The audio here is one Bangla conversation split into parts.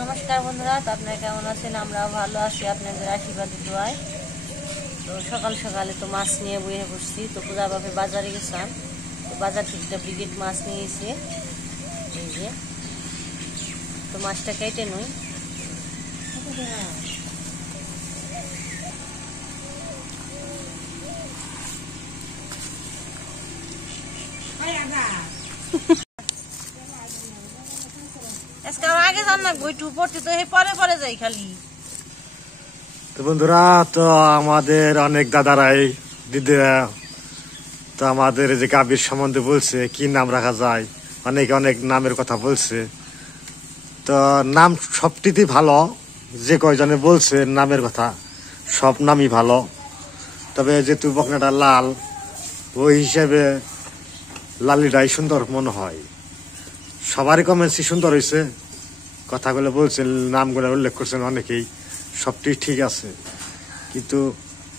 নমস্কার বন্ধুরা, তো আপনারা কেমন আছেন? আমরা ভালো আছি আপনাদের আশীর্বাদে দোয়ায়। তো সকাল সকালে তো মাছ নিয়ে বইয়ে বসছি। তো পূজা বাপে বাজারে গেছিলাম, তো বাজার থেকে ব্রিগেড মাছ নিয়ে এসে এই যে তো মাছটা কেটে নই। আগে যান না বইটু পড়তে, তো পরে পরে যাই খালি। তো বন্ধুরা, তো আমাদের অনেক দাদারাই দিদিরা তো আমাদের যে গাভীর সম্বন্ধে বলছে কি নাম রাখা যায়, অনেকে অনেক নামের কথা বলছে। তো নাম সবটিতেই ভালো, যে কয়জনে বলছে নামের কথা সব নামই ভালো। তবে যেহেতু বকনাটা লাল, ওই হিসেবে লালিটাই সুন্দর মনে হয়। সবারই কমেন্টসই সুন্দর হয়েছে, কথাগুলো বলছেন, নামগুলো উল্লেখ করছেন অনেকেই, সবটি ঠিক আছে। কিন্তু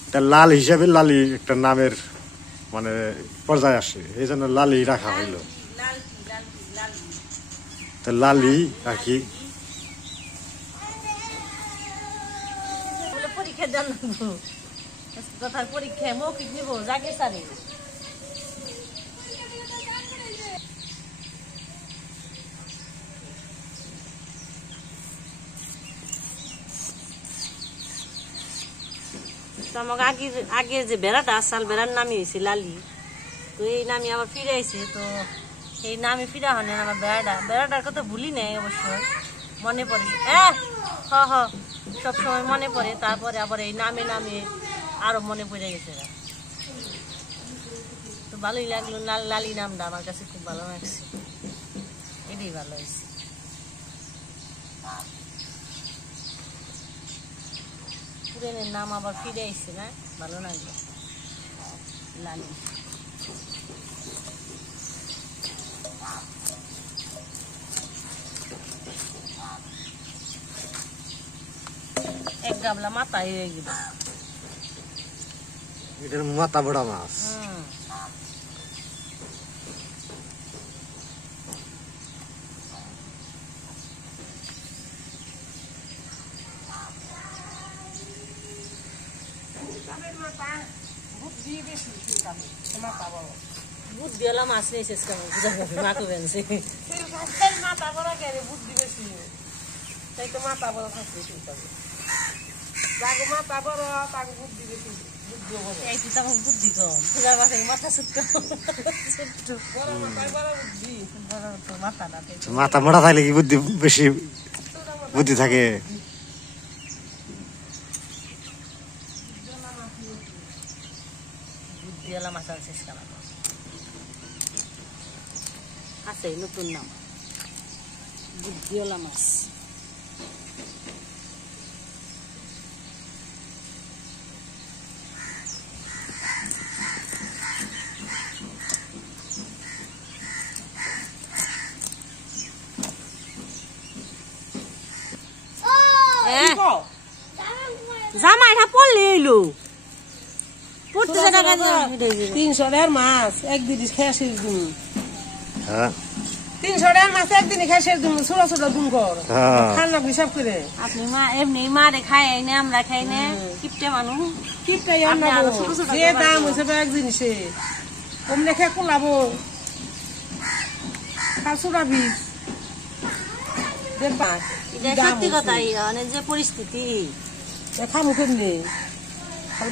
এটা লাল হিসাবে লালি একটা নামের মানে পর্যায়ে আসে, এই জন্য লালি রাখা হইল। তো লালি রাখি। পরীক্ষা দেন কথার পরীক্ষায় মৌখিক নিব জাগে সারি। আমাকে আগের যে বেড়াটা আসাল বেড়ার নামই হয়েছে লালি। তো এই নামে আবার ফিরে আইছে, তো এই নামে ফিরা হনে আমার বেড়াটার কথা ভুলি নাই, অবশ্যই মনে পড়ে। সব সময় মনে পড়ে। তারপরে আবার এই নামে আরো মনে পড়ে গেছে। তো ভালোই লাগলো, লালি নামটা আমার কাছে খুব ভালো লাগছে, এটাই ভালো হয়েছে। পুরানের নাম আবার ফিরে আইছে না, ভালো লাগলো লালি। এক গামলা মাথা হয়ে গেল। এটার মাথা বড় মাছ। বুদ্ধি ওলা মাছ নিয়েছে মাকে বেনছে মাথা বড় কেন বুদ্ধি বেশি, তাই তো মাথা বড় থাকছে মাথা বড় তাকে বুদ্ধি বেশি। বুদ্ধি কম, পূজার বাসায় মাথা ছোট্ট মাথা মোটা থাকলে কি বুদ্ধি বেশি বুদ্ধি থাকে? বুদ্ধিওয়ালা মাছ আছে আছে নতুন নাম, বুদ্ধিওয়ালা মাছ। জামাইটা পড়লে এলো পড়তে 300 টাকার মাছ একদিন খেয়ে শেষ দিন। 300 টাকার মাছ একদিন খেয়ে শেষ দিন, ছোট ছোট দিন কর ঠান্ডা হিসাব করে। আপনি মা এমনি মারে খাই না, আমরা খাই না, কিপটে মানুষ কিপটাই যে দাম হয়েছে এক জিনিসে অমনে খেয়ে কোলাবো খাসুরাবি। সত্যি কথাই, মানে যে পরিস্থিতি খামু কেমনি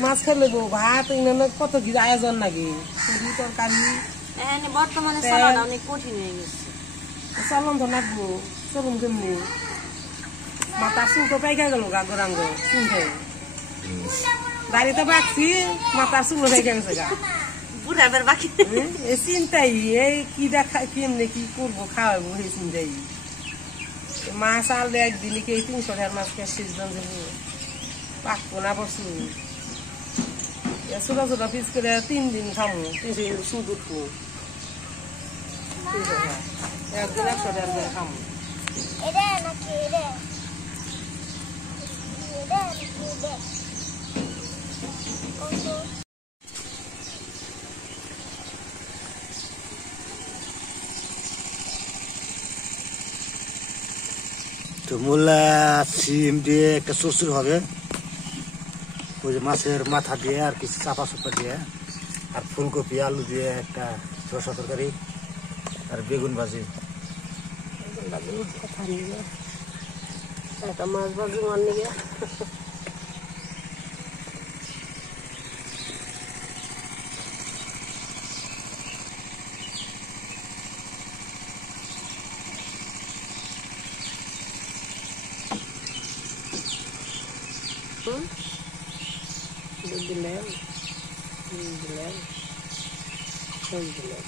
মাছ খেলে গো ভাত কত কি আয়োজন নাকি তরকারি। বর্তমানে চলাটা অনেক কঠিন হয়ে গেছে। চলন তো লাগবো, চলুন কেমনি মাথা চুল তো পাইকা গেল গা গরাঙ্গ চুলতে গাড়িতে বাঁকছি মাথার চুল পাইকা গেছে গা বুড়াবের বাকি এই চিন্তাই, এই কি দেখা কেমনে কি করবো খাওয়াবো সেই চিন্তাই। মাছ আনলে একদিনই কে 300 টাকার মাছ কে শেষ দাম যাবো পাকবো না বসু ছোট ছোট পিস করে 3 দিন খামো, সুদ উঠবো একদিন 100 টাকার করে খামো। তো মূলা সিম দিয়ে একটা চুরচুর হবে, ওই যে মাছের মাথা দিয়ে আর কিছু চাপা চুপা দিয়ে, আর ফুলকপি আলু দিয়ে একটা শসা তরকারি, আর বেগুন ভাজি। কথা নিয়ে একটা মাছ ভাজি মান নিয়ে দিলেন দিলেন দিলেন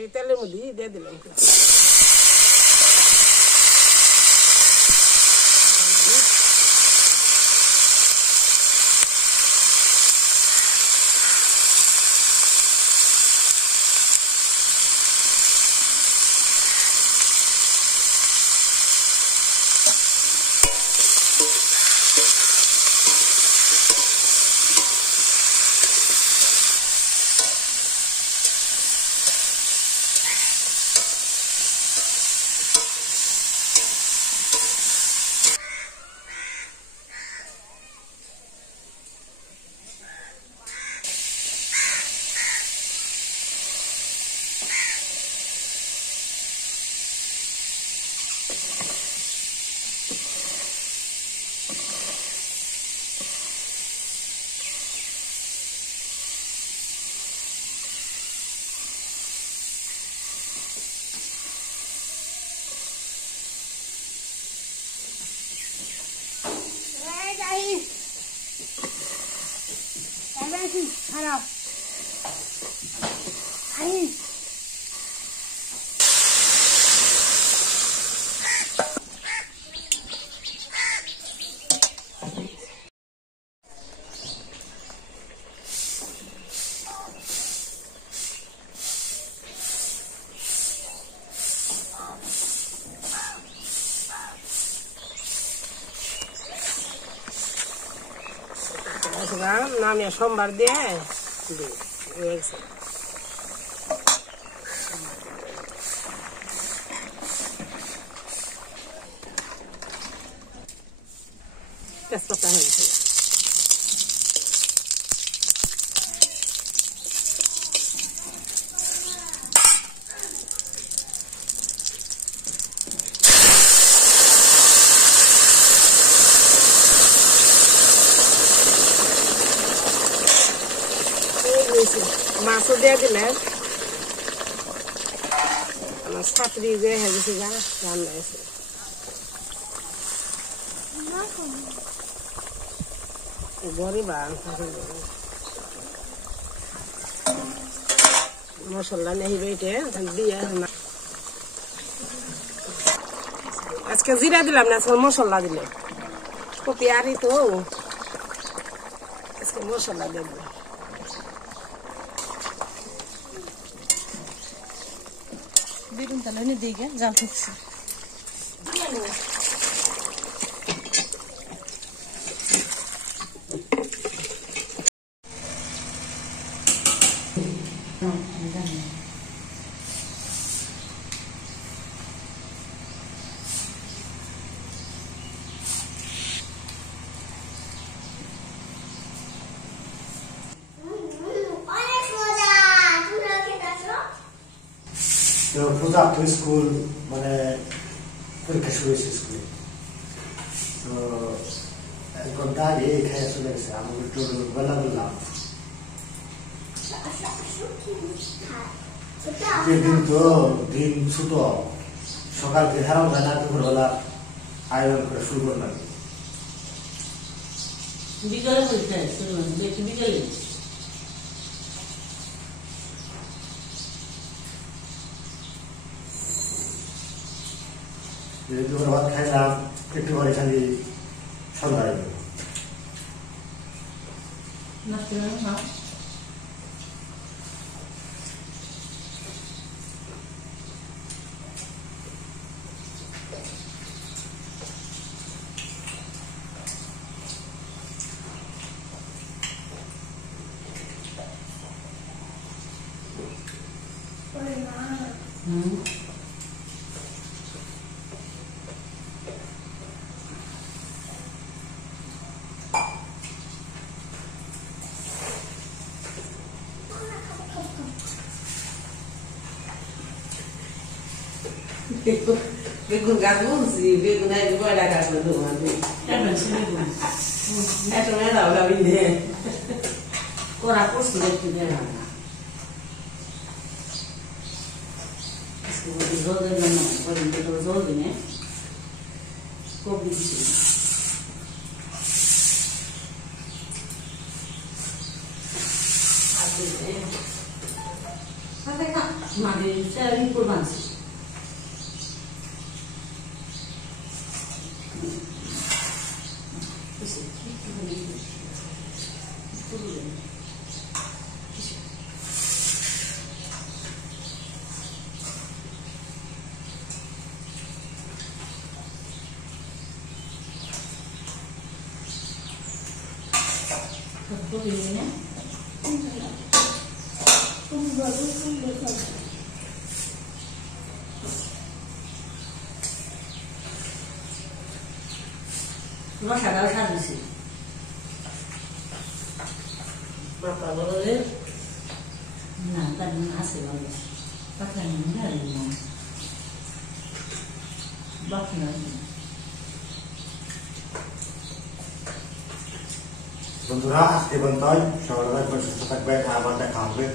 এই তেলের মধ্যে দিয়ে দিলাম। খারাপ নামিয়ে সোমবার দিয়ে তেজপাতা হয়েছে। মাছও দিয়ে দিলেন, আমার ছাত্রী যে হয়ে গেছে যা রান্না হয়েছে। গরিব মশলা নেই বেটে দিয়ে আজকে জিরা দিলাম না, আজকে মশলা দিলে কপি আরই তো আজকে মশলা দিয়ে দিলাম। বেগুন তাহলে এনে দিই গে জাল থাকছে। পূজা তো স্কুল মানে পরীক্ষা শুরু হয়েছে স্কুলে। তো 1 ঘন্টা আগে খেয়ে চলে গেছে। আমাকে একটু বেলা বললাম দিন তো দিন ছোট, সকালকে হারাও যায় না, দুপুরবেলা আয়োজন করে শুরু করে লাগে। বিকালে পরীক্ষা শুরু হয়, দেখি বিকালে দুপুর ভাত খাইলাম একটু পরে খালি সন্ধ্যা হয়ে গেল। নাচতে না খাও। বেগুন গাছ বলছি, বেগুন বয়লা গাছ এত মেলা ভাবি করা করছিল একটু দেওয়া না জল দিলাম না, কদিন তো জল দিনে কবি দিচ্ছিল মাটির চারি বানছি মশাটাও সাজিয়েছি বাপা বলে না তার আছে ভালো পাখা বাকি বন্ধুরা আজকে পর্যন্ত সবাই সুস্থ থাকবেন, আমার দেখা হবে।